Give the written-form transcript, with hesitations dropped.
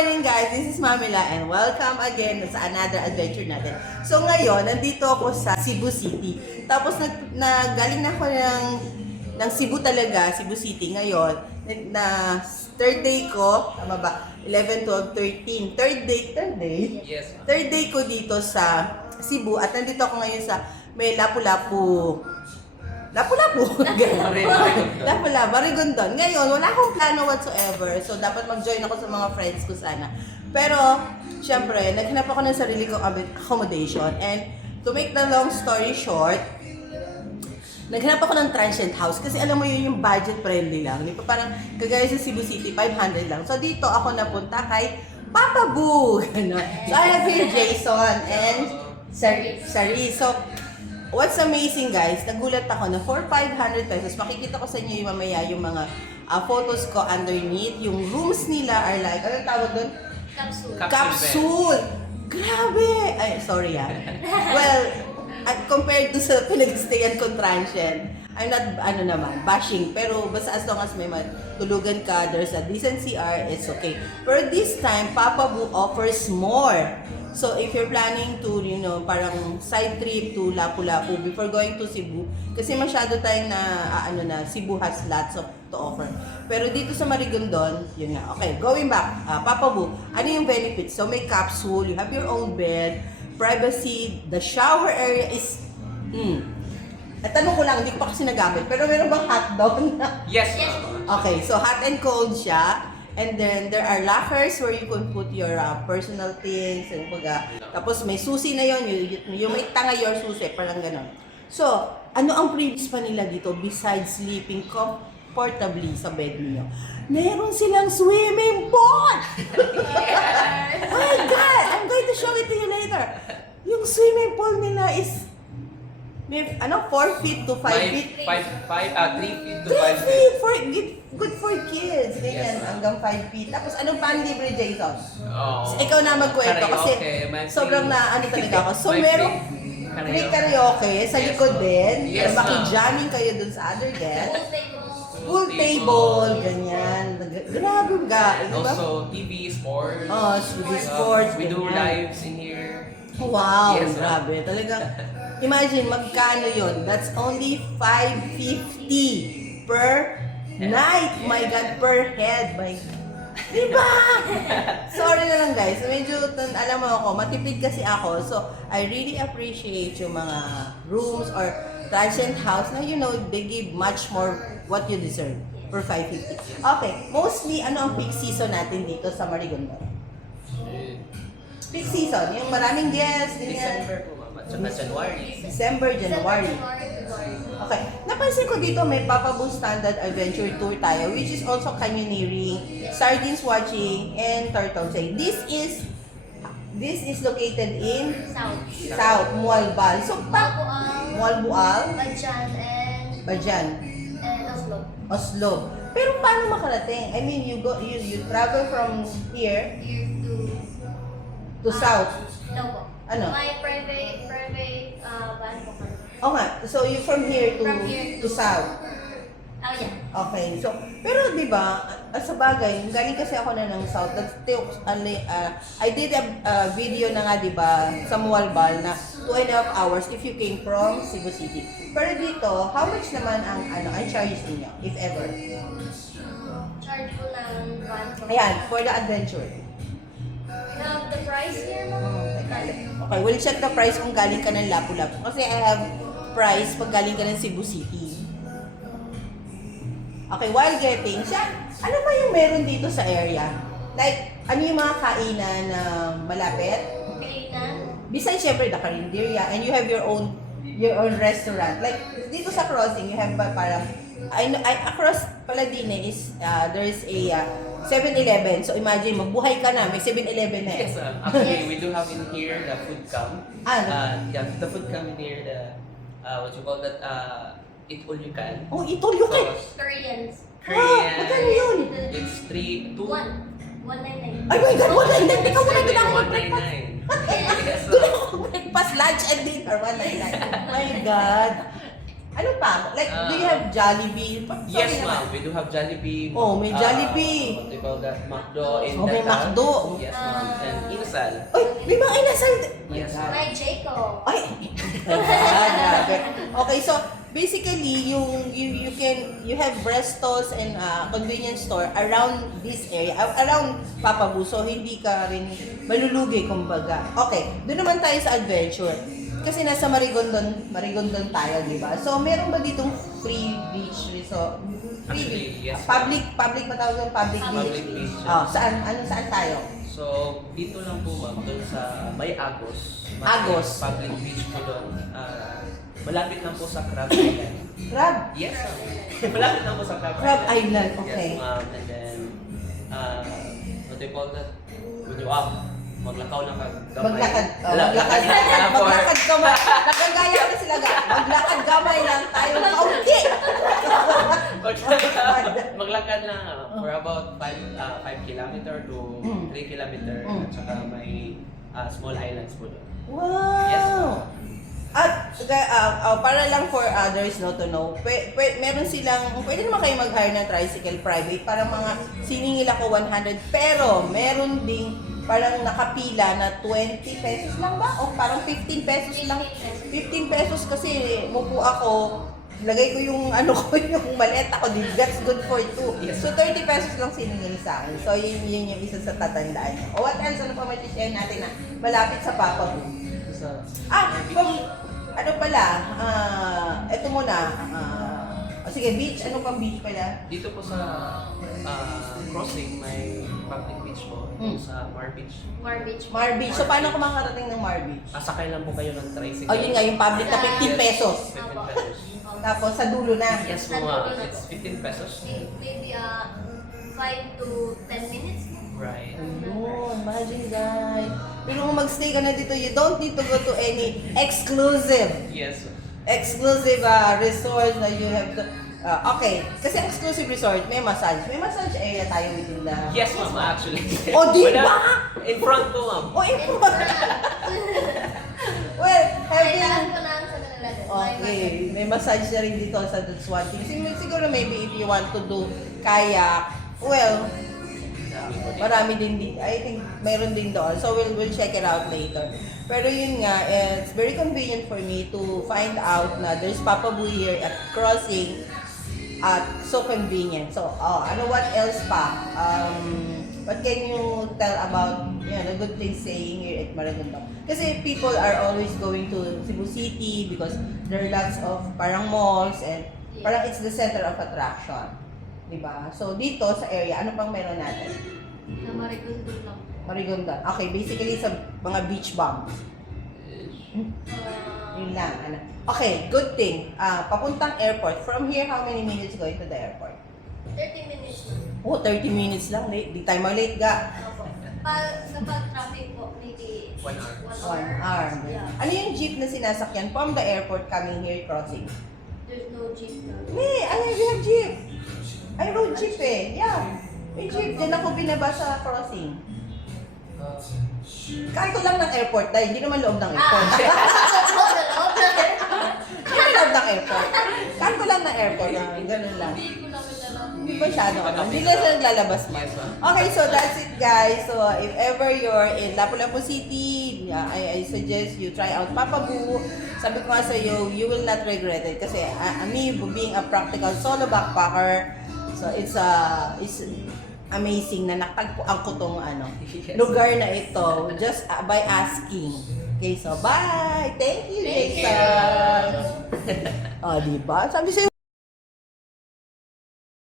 morning guys, this is Mamila and welcome again sa another adventure natin. So ngayon, nandito ako sa Cebu City. Tapos galing na ako ng Cebu talaga, Cebu City ngayon. Na third day ko, tama ba? 11, 12, 13. Third day? Yes. Third day ko dito sa Cebu at nandito ako ngayon sa may Lapu-Lapu, Lapu-Lapu, Marigondon. Ngayon, wala akong plano whatsoever. So, dapat mag-join ako sa mga friends ko sana. Pero, syempre, naghanap ako ng sarili kong accommodation. And, to make the long story short, naghanap ako ng transient house. Kasi alam mo yun, yung budget friendly lang. Di ba? Parang, kagaya sa Cebu City, 500 lang. So, dito ako napunta kay Papa Boo. So, I have here Jason and Sari. So, what's amazing guys, nagulat ako na for 500 pesos, makikita ko sa inyo yung mamaya yung mga photos ko underneath. Yung rooms nila are like, anong tawag doon? Capsule! Grabe! Ay, sorry Well, at compared to sa pinag-stayan ko transient, I'm not, bashing. Pero basta as long as may matulugan ka, there's a decent CR, it's okay. Pero this time, Papa Boo offers more. So, if you're planning to, parang side trip to Lapu-Lapu before going to Cebu, kasi masyado tayong Cebu has lots of to offer. Pero dito sa Marigondon, yun nga. Okay, going back, Papa Boo, ano yung benefits? So, may capsule, you have your own bed, privacy, the shower area is, At tanong ko lang, hindi ko pa kasi nagamit, pero meron bang hotdog na? Yes. Okay, so hot and cold siya. And then, there are lockers where you can put your personal things. Tapos, may susi na yun. Yung may tanga your susi. Parang ganon. So, ano ang previous pa nila dito besides sleeping comfortably sa bed niyo? Meron silang swimming pool! Oh my God! I'm going to show it to you later. Yung swimming pool nila is 4 feet to 5 feet? 3 feet to 3 5 feet! feet. Good for kids. Ganyan, Yes, hanggang 5 feet. Tapos anong pan libre, Jason? Oh. Ikaw na magkwento kasi sobrang talaga ako. So merong may karaoke sa likod din. Yes, Maki-jamming kayo dun sa other guest. Pool table, ganyan. Grabe ga. Diba? Also, TV, sports. Oh, TV sports. We do ganyan. lives in here. Wow, Yes, grabe. Talagang, imagine, magkano yun? That's only 550 per night. My God, per head. Diba? Sorry na lang guys. Medyo, alam mo ako, matipid kasi ako. So, I really appreciate yung mga rooms or transient house na, they give much more what you deserve for 550. Okay, mostly, ano ang peak season natin dito sa Marigondon? Peak season, yung maraming guests, December po, ma'am. At saka January. December, January. Okay. Napansin ko dito may Papa Boo Standard Adventure Tour tayo, which is also canyoneering, sardines watching, and turtle chasing. This is located in South Mualbal. So, Mualbual, Bajan, Oslo. Pero paano makarating? I mean, you travel from here to South. No po. Ano? May private van po kami. O nga, so you from here to South. Oh, yeah. Okay, so, pero di ba, sa bagay, galing kasi ako na ng South, I did a video na nga, di ba, sa Mualbal na 2.5 hours if you came from Cebu City. Pero dito, how much naman ang charges niyo, if ever? Charge po ng van po. Ayan, for the adventure. The price here, ma'am? Okay, we'll check the price kung galing ka ng Lapu-Lapu. Kasi I have price pag galing ka ng Cebu City. Okay, while getting siya, ano ba yung meron dito sa area? Like, ano yung mga kainan na malapit? Kainan? Besides, syempre, the Carinderia, and you have your own restaurant. Like, dito sa crossing, you have parang, across Paladine is, there is a 7-Eleven. So, imagine, magbuhay ka na, may 7-Eleven na Yes, actually, we do have in here the food cam. The food cam in here, what you call that, eat all you can. Oh, ito yung kay. Koreans. Magkano yun? It's 3, 2. 199. Ay my God, 199! Ikaw muna doon ako mag-breakfast. 199. Doon ako mag-breakfast, lunch, and dinner, 199. Oh my God. Ano pa? Like, do you have Jollibee? Yes, ma'am. We do have Jollibee. Oh, may Jollibee. What do you call that? McDo in Oh, may Detal. McDo. Yes, ma'am. And Inasal. Ay, may mga inasal. Yes, ma'am. May Jacob. Ay, grabe. Okay, so basically you have restos and convenience store around this area, around Papabu, so hindi ka rin malulugi kumbaga. Okay, doon naman tayo sa adventure. Kasi nasa Marigondon tayo, di ba? So meron ba ditong free beach resort? Actually, yes. Public ba tawag yung public beach? Public beach. Oh, saan tayo? So, dito lang po, ma'am, doon sa may Agos. Agos. Public beach po doon. Malapit lang po sa Crab Island. Crab? Yes, ma'am. Malapit lang po sa Crab Crab Island, okay. Yes, ma'am. And then, what do you call that? When you maglakaw lang gamay. Maglakad For- gamay. Nagagaya na sila ga. Maglakad gamay lang tayo. Okay! Maglakad lang for about 5 kilometer to 3 kilometer. Mm. At saka may small islands po doon. Wow! Yes, ma'am. At para lang for others to know, meron silang, pwede naman kayo mag-hire ng tricycle private para mga siningil ako 100, pero meron ding parang nakapila na 20 pesos lang ba? O parang 15 pesos lang. 15 pesos kasi mupo ako, lagay ko yung yung maleta ko, that's good for two. Yes. So 30 pesos lang siningil sa akin. So yun yung isa sa tatandaan niyo. O what else, ano pa ma-share natin na malapit sa Papabu? Ano pala, eto muna, sige, beach, ano pang beach pala? Dito po sa crossing, may public beach po. Sa Mar Beach. Mar Beach. Mar Beach. So paano ka makarating ng Mar Beach? Sakay lang po kayo ng tricycle. Oh, yun nga, yung public na 15 pesos. 15 pesos. Tapos sa dulo na. Yes po, ma'am. It's 15 pesos. Maybe 5 to 10 minutes. Right. Ayun, imagine guys. Pero kung magstay ka na dito, you don't need to go to any exclusive Yes. resort na you have to, okay, kasi exclusive resort, may massage. May massage area tayo within the... Yes, ma'am, actually. Oh, di Wala- ba? In front po, ma'am. Oh, well, Kailangan having... ko lang sa kanila din. Okay, may massage na rin dito sa that's one thing. Siguro maybe if you want to do kayak, well, marami din I think mayroon din doon. So we'll check it out later. Pero yun nga, it's very convenient for me to find out na there's Papabu here at crossing at so convenient. So, what else pa? What can you tell about the good things staying here at Maragondon? Kasi people are always going to Cebu City because there are lots of parang malls and parang it's the center of attraction. Diba? So, dito sa area, ano pang meron natin? Na Marigondon lang. Marigondon. Okay, basically sa mga beach bums. Yun lang. Okay, good thing. Papuntang airport. From here, how many minutes going to the airport? 30 minutes lang. Oh, 30 minutes lang. Di tayo ma-late ga. Kapag traffic po, maybe 1 hour. 1 hour. Yeah. Ano yung jeep na sinasakyan from the airport coming here crossing? There's no jeep na. May, we have jeep. Ay, road jeep eh. Yeah. May jeep. Diyan ako binaba sa crossing. Kanto lang ng airport dahil hindi naman loob ng airport. Hindi naman loob ng airport. Kanto lang ng airport. Ganun lang. Hindi masyado. Hindi lang sila naglalabas mo. Yes, ma'am. Okay, so that's it guys. So if ever you're in Lapu-Lapu City, I suggest you try out Papabu. Sabi ko nga sa iyo, you will not regret it. Kasi me, being a practical solo backpacker, so it's amazing na nakatagpuan ko tong Yes. lugar na ito just by asking. Okay, so bye! Thank you, Thank Jason! you. Oh, diba? Sabi sa'yo,